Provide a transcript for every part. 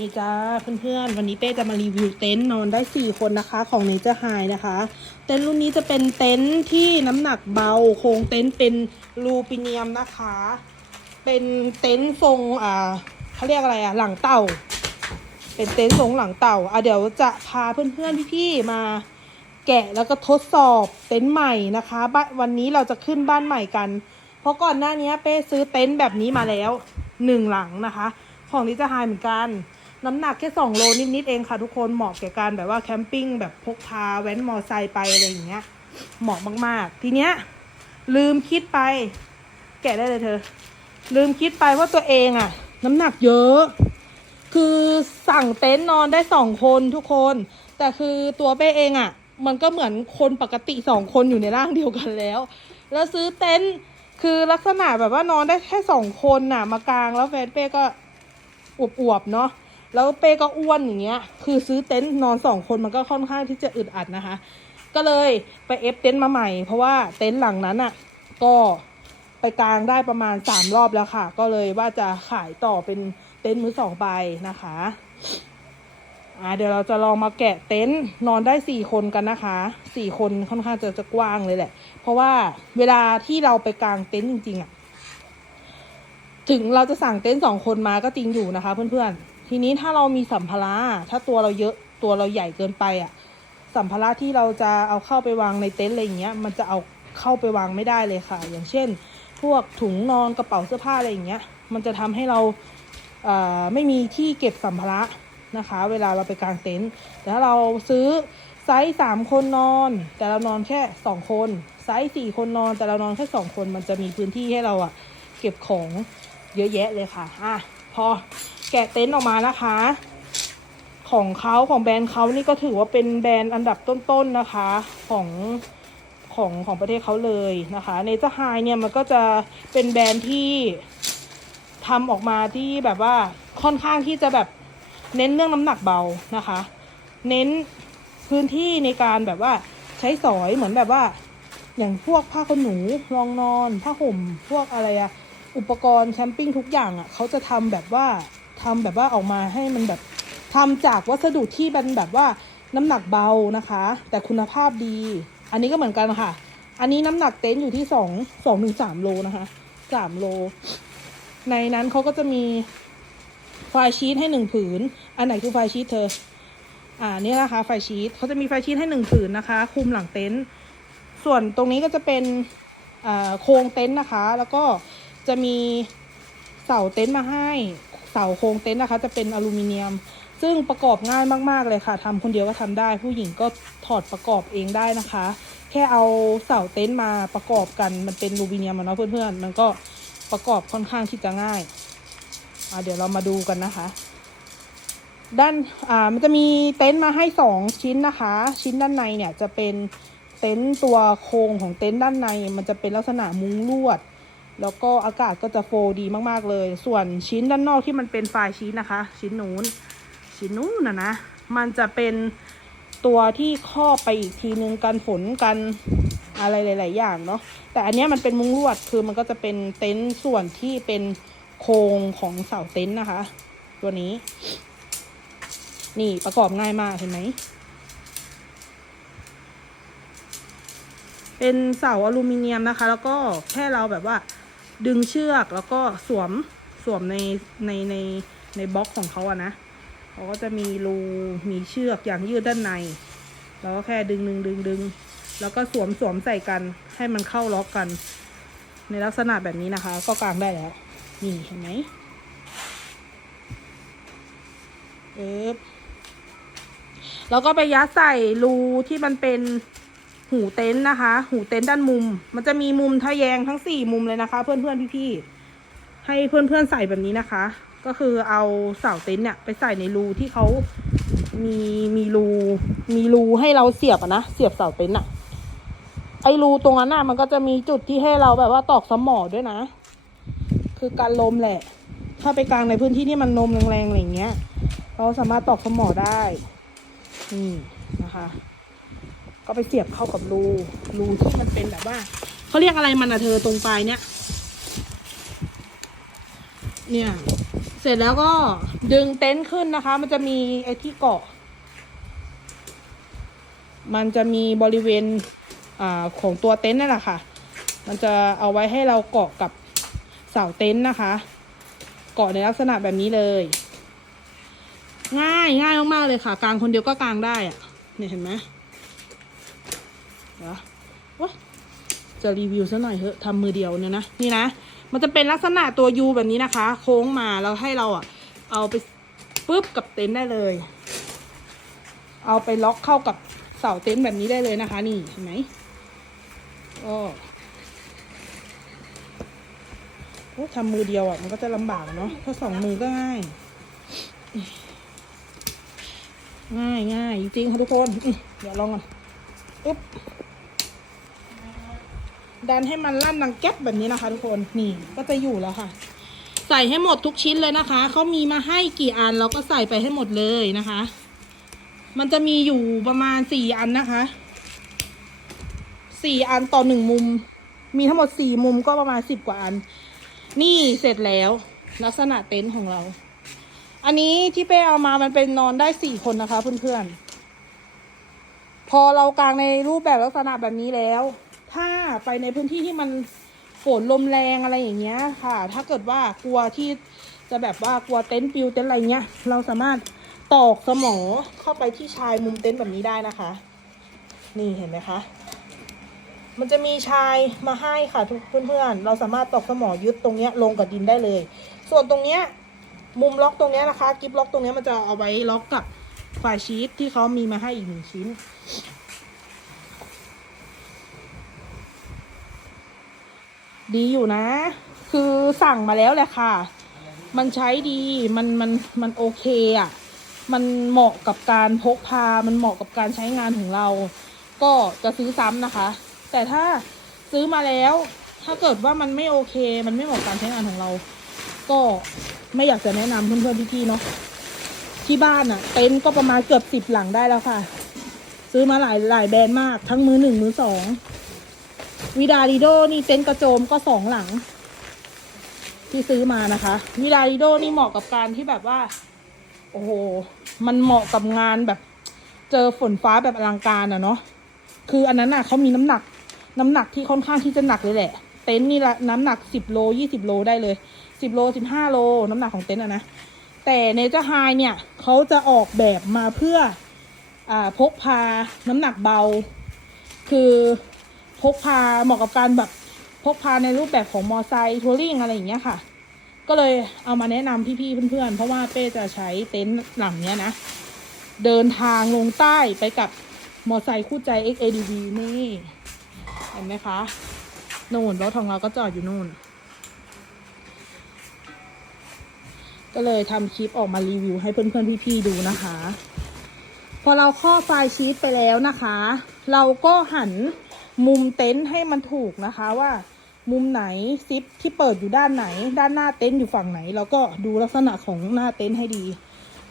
นี่จ้าเพื่อนๆ วันนี้เป้จะมารีวิวเต็นท์นอนได้ 4 คนนะคะของเนเจอร์ไฮนะคะ เต็นท์รุ่นนี้จะเป็นเต็นท์ที่น้ำหนักเบา โครงเต็นท์เป็นลูปิเนียมนะคะ เป็นเต็นท์ทรงอ่าเขาเรียกอะไรอะหลังเต่า เป็นเต็นท์ทรงหลังเต่าอะเดี๋ยวจะพาเพื่อนๆพี่ๆมาแกะแล้วก็ทดสอบเต็นท์ใหม่นะคะบ้านวันนี้เราจะขึ้นบ้านใหม่กัน เพราะก่อนหน้านี้เป้ซื้อเต็นท์แบบนี้มาแล้วหนึ่งหลังนะคะ ของนิจไฮเหมือนกัน น้ำหนักแค่2โลนิดๆเองค่ะทุกคนเหมาะแก่การแบบว่าแคมปิ้งแบบพกพาแว้นมอไซค์ไปอะไรอย่างเงี้ย เหมาะมากๆ ทีเนี้ยลืมคิดไป แกะได้เลยเธอ ลืมคิดไปว่าตัวเองอะน้ำหนักเยอะ คือสั่งเต็นท์นอนได้สองคนทุกคน แต่คือตัวเป้เองอะ่ะมันก็เหมือนคนปกติสองคนอยู่ในร่างเดียวกันแล้ว แล้วซื้อเต็นท์คือลักษณะแบบว่านอนได้แค่สองคนน่ะ มากลางแล้วแฟนเป้ก็อวบๆเนาะ แล้วเป้ก็อ้วนอย่างเงี้ย คือซื้อเต็นท์นอนสองคนมันก็ค่อนข้างที่จะอึดอัดนะคะ ก็เลยไปเอฟเต็นท์มาใหม่ เพราะว่าเต็นท์หลังนั้นอะ ก็ไปกลางได้ประมาณสามรอบแล้วค่ะ ก็เลยว่าจะขายต่อเป็นเต็นท์มือสองใบนะคะอ่าเดี๋ยวเราจะลองมาแกะเต็นท์นอนได้สี่คนกันนะคะสี่คนค่อนข้างจะจะกว้างเลยแหละ เพราะว่าเวลาที่เราไปกางเต็นท์จริงๆอะ่ะ ถึงเราจะสั่งเต็นท์สองคนมาก็จริงอยู่นะคะ เพื่อนๆ ทีนี้ถ้าเรามีสัมภาระถ้าตัวเราเยอะตัวเราใหญ่เกินไปอะ่ะ สัมภาระที่เราจะเอาเข้าไปวางในเต็นท์อะไรอย่างเงี้ย มันจะเอาเข้าไปวางไม่ได้เลยค่ะ อย่างเช่น พวกถุงนอนกระเป๋าเสื้อผ้าอะไรอย่างเงี้ย มันจะทำให้เราเไม่มีที่เก็บสัมภาระนะคะ เวลาเราไปกางเต็นท์แต่ถ้าเราซื้อไซส์สามคนนอน แต่เรานอนแค่สองคนไซส์สี่คนนอนแต่เรานอนแค่สองคน มันจะมีพื้นที่ให้เราอะเก็บของเยอะแยะเลยค่ะอะ พอแกะเต็นท์ออกมานะคะ ของเขาของแบรนด์เขานี่ก็ถือว่าเป็นแบรนด์อันดับต้นๆนะคะของของของประเทศเขาเลยนะคะเนเจอร์ไฮเนี่ยมันก็จะเป็นแบรนด์ที่ทำออกมาที่แบบว่าค่อนข้างที่จะแบบเน้นเรื่องน้ำหนักเบานะคะ เน้นพื้นที่ในการแบบว่าใช้สอยเหมือนแบบว่า อย่างพวกผ้าขนหนูรองนอน ผ้าห่มพวกอะไรอะ อุปกรณ์แคมปิ้งทุกอย่างอะเขาจะทำแบบว่าทำแบบว่าออกมาให้มันแบบทำจากวัสดุที่เป็นแบบว่าน้ำหนักเบานะคะ แต่คุณภาพดี อันนี้ก็เหมือนกันค่ะ อันนี้น้ำหนักเต็นท์อยู่ที่สองสองถึงสามโลนะคะสามโล ในนั้นเขาก็จะมีไฟชีตให้หนึ่งผืน อันไหนคือไฟชีตเธอ อ่านี่นะคะ ไฟชีตเขาจะมีไฟชีตให้หนึ่งผืนนะคะ คุมหลังเต็นท์ส่วนตรงนี้ก็จะเป็นอ่าโครงเต็นท์นะคะ แล้วก็ จะมีเสาเต็นท์มาให้ เสาโครงเต็นท์นะคะ จะเป็นอลูมิเนียม ซึ่งประกอบง่ายมาก ๆ เลยค่ะทำคนเดียวก็ทำได้ ผู้หญิงก็ถอดประกอบเองได้นะคะ แค่เอาเสาเต็นท์มาประกอบกันมันเป็นอลูมิเนียมเนาะเพื่อนๆมันก็ประกอบค่อนข้างที่จะง่ายอ่าเดี๋ยวเรามาดูกันนะคะ ด้านอ่ามันจะมีเต็นท์มาให้สองชิ้นนะคะ ชิ้นด้านในเนี่ยจะเป็นเต็นท์ตัวโครงของเต็นท์ด้านใน มันจะเป็นลักษณะมุ้งลวด แล้วก็อากาศก็จะโฟลดีมากๆเลย ส่วนชิ้นด้านนอกที่มันเป็นไฟล์ชีสนนะคะ ชิ้นนู้น ชิ้นนู้นนะนะ มันจะเป็นตัวที่ครอบไปอีกทีนึงกันฝนกันอะไรหลาย ๆ อย่างเนาะ แต่อันนี้มันเป็นมุ้งลวด คือมันก็จะเป็นเต็นท์ส่วนที่เป็นโครงของเสาเต็นท์นะคะ ตัวนี้ นี่ประกอบง่ายมากเห็นไหม เป็นเสาอลูมิเนียมนะคะ แล้วก็แค่เราแบบว่า ดึงเชือกแล้วก็สวมสวมในในในในบล็อกของเขาอะนะเขาก็จะมีรูมีเชือกอย่างยืดด้านใน แล้วก็แค่ดึงดึงดึงดึงแล้วก็สวมสวมใส่กันให้มันเข้าล็อกกัน ในลักษณะแบบนี้นะคะ ก็กางได้แล้ว นี่เห็นไหมเอ๊แล้วก็ไปยัดใส่รูที่มันเป็น หูเต็นท์นะคะ หูเต็นท์ด้านมุม มันจะมีมุมทะแยงทั้งสี่มุมเลยนะคะ เพื่อนเพื่อนพี่พี่ๆให้เพื่อนเพื่อนใส่แบบนี้นะคะ ก็คือเอาเสาเต็นท์เนี่ยไปใส่ในรูที่เขามีมีรูมีรูให้เราเสียบอะนะเสียบเสาเต็นท์อะไอรูตรงนั้นน่ะมันก็จะมีจุดที่ให้เราแบบว่าตอกสมอด้วยนะ คือการลมแหละ ถ้าไปกลางในพื้นที่ที่มันลมแรงๆอะไรเงี้ย เราสามารถตอกสมอได้นี่นะคะ ก็ไปเสียบเข้ากับรูรูที่มันเป็นแบบว่าเขาเรียกอะไรมันอะเธอตรงปลายเนี้ยเนี่ย เสร็จแล้วก็ดึงเต็นท์ขึ้นนะคะ มันจะมีไอ้ที่เกาะ มันจะมีบริเวณอาของตัวเต็นท์นั่นแหละค่ะ มันจะเอาไว้ให้เราเกาะกับเสาเต็นท์นะคะ เกาะในลักษณะแบบนี้เลย ง่ายง่ายมากๆเลยค่ะ กลางคนเดียวก็กลางได้อะเนี่ยเห็นไหม เดี๋ยวะจะรีวิวซะหน่อยเถอะทำมือเดียวเนี่ยนะนี่นะมันจะเป็นลักษณะตัวยูแบบนี้นะคะ โค้งมาแล้วให้เราอะเอาไปปุ๊บกับเต็นท์ได้เลย เอาไปล็อกเข้ากับเสาเต็นท์แบบนี้ได้เลยนะคะ นี่เห็นไหมก็โอ้ทำมือเดียวอะมันก็จะลำบากเนาะถ้าสองมือก็ง่าย ง่ายง่ายจริงค่ะทุกคนเดี๋ยวลองก่อนอุ๊บ ดันให้มันลั่นดังแก๊บแบบนี้นะคะ ทุกคนนี่ก็จะอยู่แล้วค่ะ ใส่ให้หมดทุกชิ้นเลยนะคะเขามีมาให้กี่อันเราก็ใส่ไปให้หมดเลยนะคะ มันจะมีอยู่ประมาณสี่อันนะคะสี่อันต่อหนึ่งมุม มีทั้งหมดสี่มุมก็ประมาณสิบกว่าอัน นี่เสร็จแล้ว ลักษณะเต็นท์ของเรา อันนี้ที่เป้เอามามันเป็นนอนได้สี่คนนะคะเพื่อนๆพอเรากางในรูปแบบลักษณะแบบนี้แล้ว ถ้าไปในพื้นที่ที่มันฝนลมแรงอะไรอย่างเงี้ยค่ะ ถ้าเกิดว่ากลัวที่จะแบบว่ากลัวเต็นท์ปิวเต็นท์อะไรเงี้ย เราสามารถตอกสมอเข้าไปที่ชายมุมเต็นท์แบบนี้ได้นะคะ นี่เห็นไหมคะ มันจะมีชายมาให้ค่ะทุกเพื่อนๆ เราสามารถตอกสมอยึดตรงเนี้ยลงกับดินได้เลย ส่วนตรงเนี้ยมุมล็อกตรงเนี้ยนะคะ กิฟล็อกตรงเนี้ยมันจะเอาไว้ล็อกกับฝ่ายชีตที่เขามีมาให้อีกหนึ่งชิ้น ดีอยู่นะ คือสั่งมาแล้วแหละค่ะ มันใช้ดีมันมันมันโอเคอะ่ะ มันเหมาะกับการพกพา มันเหมาะกับการใช้งานของเรา ก็จะซื้อซ้ำนะคะ แต่ถ้าซื้อมาแล้ว ถ้าเกิดว่ามันไม่โอเค มันไม่เหมาะกับการใช้งานของเรา ก็ไม่อยากจะแนะนำเพื่อนๆพี่ๆเนาะที่บ้านอะเต็นท์ก็ประมาณเกือบสิบหลังได้แล้วค่ะ ซื้อมาหลายหลายแบรนด์มาก ทั้งมือหนึ่งมือสอง วิดาริโดนี่เต็นท์กระโจมก็สองหลัง ที่ซื้อมานะคะ วิดาริโดนี่เหมาะกับการที่แบบว่า โอ้โห มันเหมาะกับงานแบบ เจอฝนฟ้าแบบอลังการอะเนาะคืออันนั้นอะเขามีน้ำหนัก น้ำหนักที่ค่อนข้างที่จะหนักเลยแหละ เต็นท์นี่ละน้ำหนักสิบโลยี่สิบโลได้เลยสิบโลสิบห้าโล น้ำหนักของเต็นท์อะนะแต่เนเจอร์ไฮเนี่ยเขาจะออกแบบมาเพื่ออ่าพกพาน้ำหนักเบา คือ พกพาเหมาะกับการแบบพกพาในรูปแบบของมอไซค์ทัวริงอะไรอย่างเงี้ยค่ะ ก็เลยเอามาแนะนำพี่ๆเพื่อนๆ เพราะว่าเป้จะใช้เต็นท์หลังเนี้ยนะ เดินทางลงใต้ไปกับมอไซค์คู่ใจ XADV นี่เห็นไหมคะนู่นรถของเราก็จอดอยู่นู่น ก็เลยทำคลิปออกมารีวิวให้เพื่อนๆพี่ๆดูนะคะ พอเราข้อไฟล์ชีตไปแล้วนะคะ เราก็หัน มุมเต็นท์ให้มันถูกนะคะว่า มุมไหนซิปที่เปิดอยู่ด้านไหน ด้านหน้าเต็นท์อยู่ฝั่งไหนเราก็ดูลักษณะของหน้าเต็นท์ให้ดี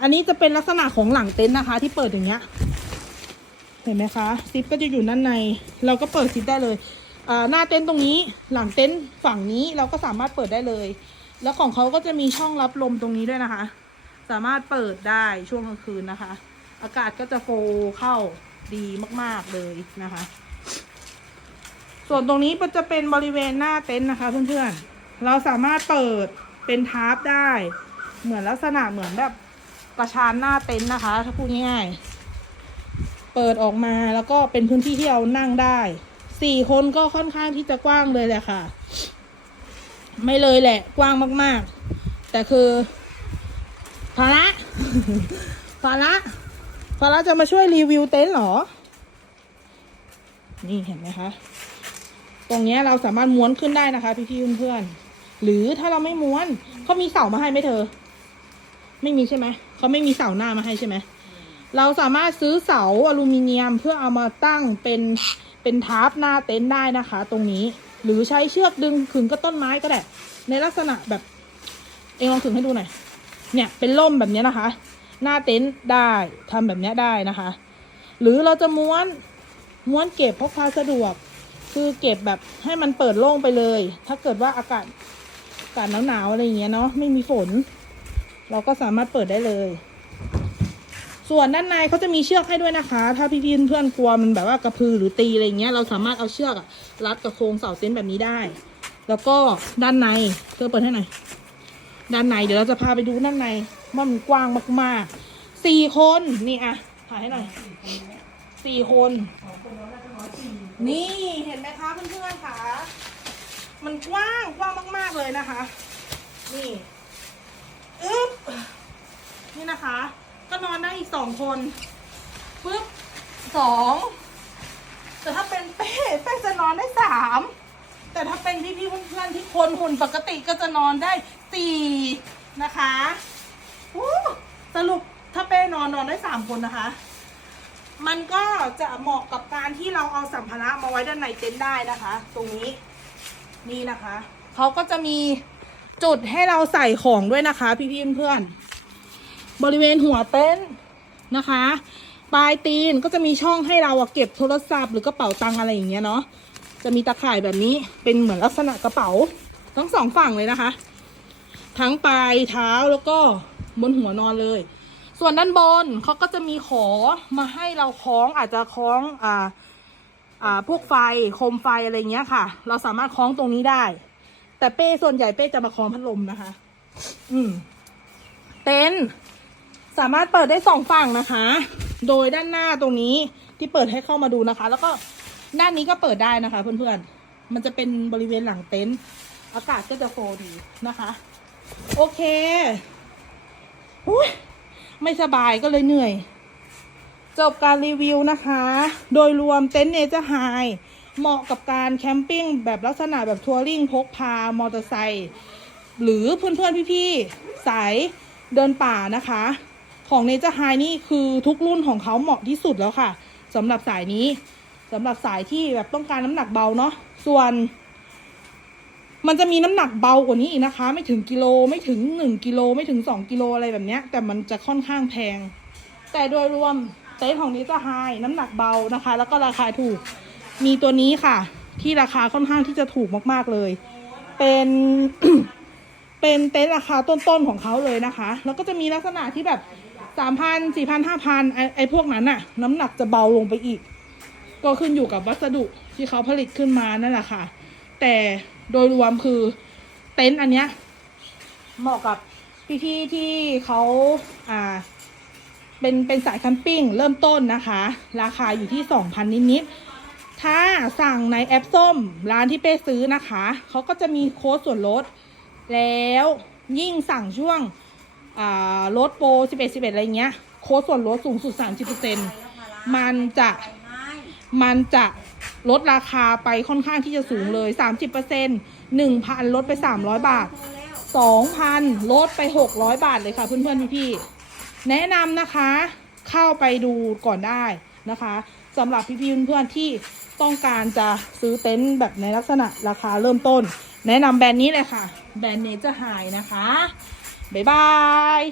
อันนี้จะเป็นลักษณะของหลังเต็นท์นะคะ ที่เปิดอย่างเงี้ยเห็นไหมคะซิปก็จะอยู่ด้านใน เราก็เปิดซิปได้เลยอ่าหน้าเต็นท์ตรงนี้หลังเต็นท์ฝั่งนี้เราก็สามารถเปิดได้เลย แล้วของเขาก็จะมีช่องรับลมตรงนี้ด้วยนะคะ สามารถเปิดได้ช่วงกลางคืนนะคะ อากาศก็จะโฟเข้าดีมาก ๆเลยนะคะ ส่วนตรงนี้จะเป็นบริเวณหน้าเต็นท์นะคะเพื่อนๆ เราสามารถเปิดเป็นทาร์ปได้ เหมือนลักษณะเหมือนแบบกระชานหน้าเต็นท์นะคะ ถ้าพูดง่ายๆ เปิดออกมาแล้วก็เป็นพื้นที่ที่เรานั่งได้สี่คนก็ค่อนข้างที่จะกว้างเลยแหละค่ะ ไม่เลยแหละ กว้างมากๆ แต่คือภาระภาระภาระจะมาช่วยรีวิวเต็นท์หรอ นี่เห็นไหมคะ ตรงนี้เราสามารถม้วนขึ้นได้นะคะ พี่ๆเพื่อนๆหรือถ้าเราไม่ม้วนเขามีเสามาให้ไหมเธอ ไม่มีใช่ไหมเขาไม่มีเสาหน้ามาให้ใช่ไหมเราสามารถซื้อเสาอลูมิเนียมเพื่อเอามาตั้งเป็นเป็นทาร์ปหน้าเต็นท์ได้นะคะ ตรงนี้หรือใช้เชือกดึงขึงกับต้นไม้ก็ได้ในลักษณะแบบ เองลองขึงให้ดูหน่อยเนี่ยเป็นร่มแบบนี้นะคะ หน้าเต็นท์ได้ทำแบบนี้ได้นะคะ หรือเราจะม้วนม้วนเก็บพกพาสะดวก คือเก็บแบบให้มันเปิดโล่งไปเลย ถ้าเกิดว่าอากาศอากาศหนาวๆอะไรอย่างเงี้ยเนาะไม่มีฝน เราก็สามารถเปิดได้เลย ส่วนด้านในเขาจะมีเชือกให้ด้วยนะคะ ถ้าพี่ๆเพื่อนๆกลัวมันแบบว่ากระพือหรือตีอะไรเงี้ยเราสามารถเอาเชือกรัดกับโครงเสาเต็นท์แบบนี้ได้ แล้วก็ด้านในเธอเปิดให้หน่อยด้านในเดี๋ยวเราจะพาไปดูด้านในว่ามันกว้างมากๆสี่คนนี่อะถ่ายให้หน่อยสี่คน นี่เห็นไหมคะเพื่อนๆค่ะ มันกว้างกว้างมาก ๆเลยนะคะ นี่อึ๊บนี่นะคะ ก็นอนได้อีกสองคนปึ๊บสองแต่ถ้าเป็นเป้เป้จะนอนได้สามแต่ถ้าเป็นพี่ๆเพื่อนๆที่คนหุ่นปกติก็จะนอนได้สี่นะคะอู้สรุปถ้าเป้นอนนอนได้สามคนนะคะ มันก็จะเหมาะกับการที่เราเอาสัมภาระมาไว้ด้านในเต็นท์ได้นะคะ ตรงนี้นี่นะคะเขาก็จะมีจุดให้เราใส่ของด้วยนะคะ พี่ๆเพื่อนๆบริเวณหัวเต็นท์นะคะปลายตีนก็จะมีช่องให้เราเก็บโทรศัพท์หรือกระเป๋าตังอะไรอย่างเงี้ยเนาะจะมีตะข่ายแบบนี้เป็นเหมือนลักษณะกระเป๋าทั้งสองฝั่งเลยนะคะ ทั้งปลายเท้าแล้วก็บนหัวนอนเลย ส่วนด้านบนเขาก็จะมีขอมาให้เราคล้องอาจจะคล้องอ่าอ่าพวกไฟโคมไฟอะไรเงี้ยค่ะ เราสามารถคล้องตรงนี้ได้ แต่เป้ส่วนใหญ่เป้จะมาคล้องพัดลมนะคะ อืมเต็นท์สามารถเปิดได้สองฝั่งนะคะ โดยด้านหน้าตรงนี้ที่เปิดให้เข้ามาดูนะคะ แล้วก็ด้านนี้ก็เปิดได้นะคะ เพื่อนๆ มันจะเป็นบริเวณหลังเต็นท์อากาศก็จะโฟร์ดีนะคะ โอเคอุ๊ย ไม่สบายก็เลยเหนื่อย จบการรีวิวนะคะ โดยรวมเต็นท์เนเจอร์ไฮเหมาะกับการแคมปิ้งแบบลักษณะแบบทัวริงพกพามอเตอร์ไซค์หรือเพื่อนๆพี่ๆสายเดินป่านะคะ ของเนเจอร์ไฮนี่คือทุกรุ่นของเขาเหมาะที่สุดแล้วค่ะสำหรับสายนี้สำหรับสายที่แบบต้องการน้ำหนักเบาเนาะส่วน มันจะมีน้ำหนักเบากว่านี้อีกนะคะ ไม่ถึงกิโลไม่ถึงหนึ่งกิโลไม่ถึงสองกิโลอะไรแบบเนี้ย แต่มันจะค่อนข้างแพง แต่โดยรวมเต็นท์ของนี้จะไฮน้ำหนักเบานะคะ แล้วก็ราคาถูก มีตัวนี้ค่ะ ที่ราคาค่อนข้างที่จะถูกมากๆเลย เป็นเป็นเต็นท์ราคาต้นๆของเขาเลยนะคะ แล้วก็จะมีลักษณะที่แบบสามพันสี่พันห้าพันไอไอพวกนั้นน่ะ น้ำหนักจะเบาลงไปอีก ก็ขึ้นอยู่กับวัสดุที่เขาผลิตขึ้นมานั่นแหละค่ะ แต่ โดยรวมคือเต็นท์อันเนี้ยเหมาะกับพี่ๆที่เขาอ่าเป็นเป็นสายแคัมปิ้งเริ่มต้นนะคะ ราคาอยู่ที่ 2,000 นิดๆ ถ้าสั่งในแอปส้มร้านที่เป้ซื้อนะคะ เขาก็จะมีโค้ดส่วนลด แล้วยิ่งสั่งช่วงอ่าลดโปร 11 11 อะไรเงี้ย โค้ดส่วนลดสูงสุด 30%มันจะมันจะ ลดราคาไปค่อนข้างที่จะสูงเลย 30% 1,000 ลดไป 300 บาท 2,000 ลดไป 600 บาทเลยค่ะ เพื่อนๆพี่ๆแนะนำนะคะ เข้าไปดูก่อนได้นะคะสำหรับพี่ๆเพื่อนๆที่ต้องการจะซื้อเต็นท์แบบในลักษณะราคาเริ่มต้น แนะนำแบรนด์นี้เลยค่ะ แบรนด์เนเจอร์ไฮนะคะ บ๊ายบาย